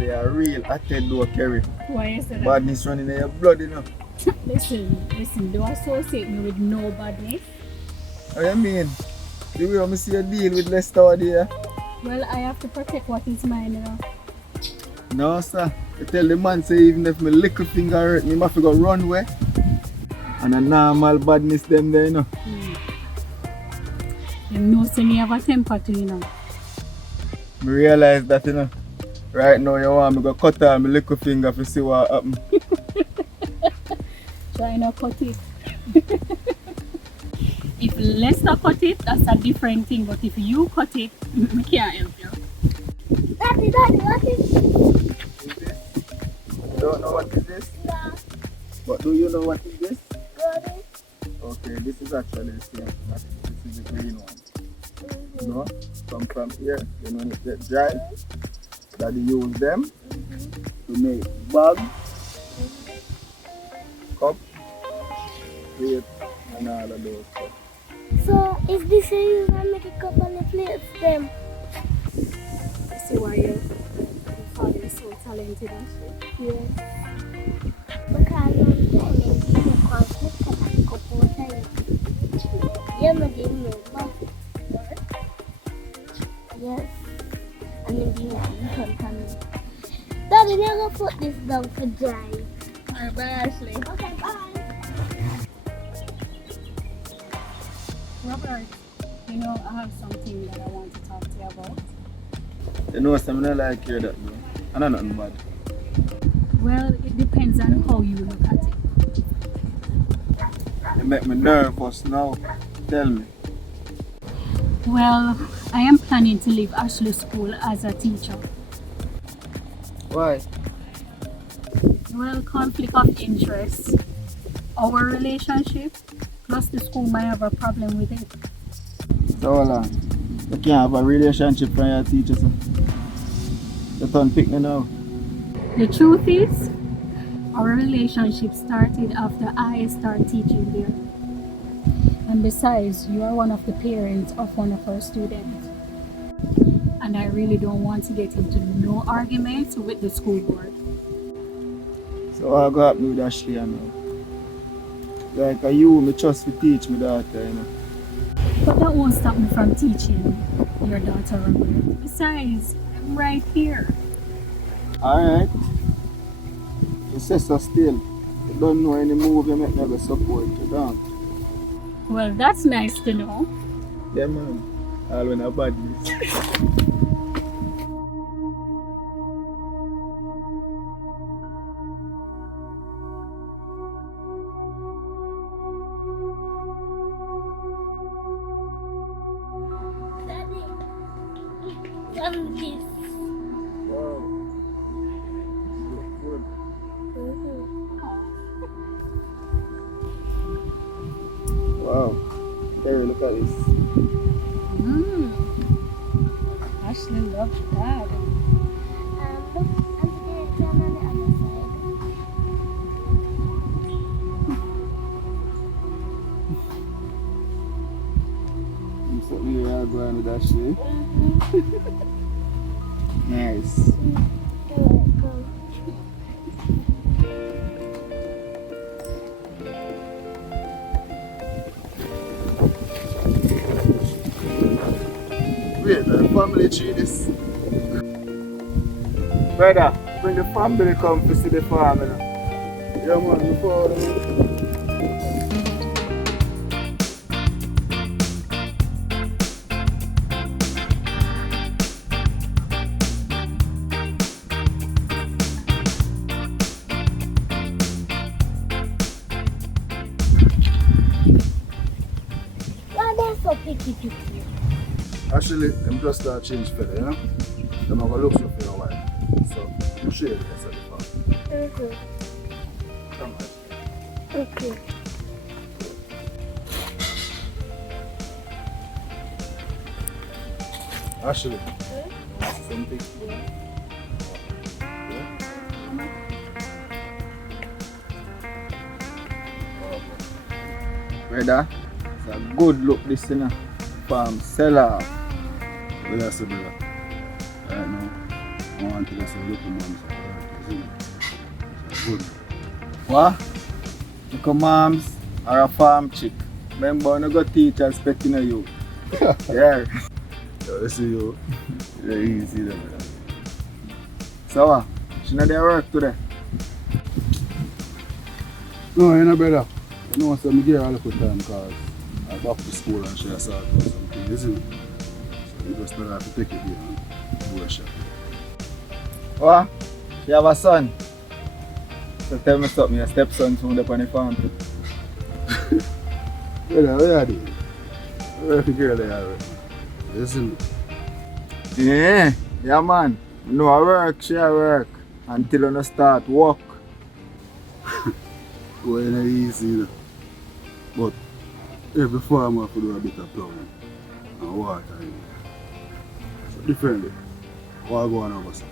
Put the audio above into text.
say a real attendo carry. Why is that? Badness running in your blood, you know. Listen, don't associate me with no badness. What you mean? The way I see you deal with Lester there. Well, I have to protect what is mine, you know. No, sir. I tell the man, say even if my little finger hurt me, I have to go run away. And a normal badness them there, you know. You know, say me have a temper too, you know. I realize that, you know. Right now, you want me to cut off my little finger to see what happens. Try not cut it. If Lester cut it, that's a different thing. But if you cut it, I can't help you. Daddy, what is this? Is this? You don't know what is this? Yeah. But do you know what is this? Got it. Okay, this is actually the same. This is the green one. You know, come from here, you know, it get dry. Daddy use them to make bag, cup, plate, and all of those stuff. So, is this how you gonna make a cup and the plates them? See why your father is so talented and shit. Yes. Because I'm telling you, because look at that cup all time. Yeah, my dear, no, but yes. And then you can come in. Daddy, we're gonna put this down for dry. Alright, bye, Ashley. Okay, bye. Robert, you know, I have something that I want to talk to you about. You know, some I like hear that though. And I'm nothing bad. Well, it depends on how you look at it. You make me nervous now. Tell me. Well, I am planning to leave Ashley School as a teacher. Why? Well, conflict of interest. Our relationship, plus the school might have a problem with it. So hold on. You can't have a relationship from your teacher, sir. You don't pick me now. The truth is, our relationship started after I started teaching there. And besides, you are one of the parents of one of our students. And I really don't want to get into no arguments with the school board. So what go happen with Ashley now? Like you, me trust to teach my daughter, you know. But that won't stop me from teaching your daughter, Robert. Besides, I'm right here. Alright. You say so still. You don't know any move you make me go support you, don't. Well, that's nice to know. Yeah man. All when a badness. Daddy, come this. Wow. Good. Wow. Terry, look at this. Ashley loves that. Look, and then turn on the other side. I'm so we are going with Ashley. Nice. Go. Wait, the family tree this. Brother, when the family come to see the farm, you know. Yeah man, before Why they're so picky? actually, them just start change fella, you know? Them have a look for you for a while. So, you share the rest of the farm. Come on. Okay. Ashley, something. Brother, it's a good look this you know. Farm seller. What you say, brother? Right now. I want to just say, look, moms are work, so good. What? Look moms are a farm chick. Remember, when you go teach and expecting you. Yeah. So, you see you, very easy then. So what? She not there work today? No, you know, brother. You know, so I give her a little time because I'm back to school and she has started out something, isn't it? So we just have to take it here and do a shot. What? She have a son? So tell me something, your stepson found up on the farm too. Brother, where are they? Where are the girl they are? Isn't it? Yeah man. No, I work, she a work. Until you start work. Well, it's not easy, you know. But every farmer have to do a bit of plowing and water. So differently. What go on over, sir?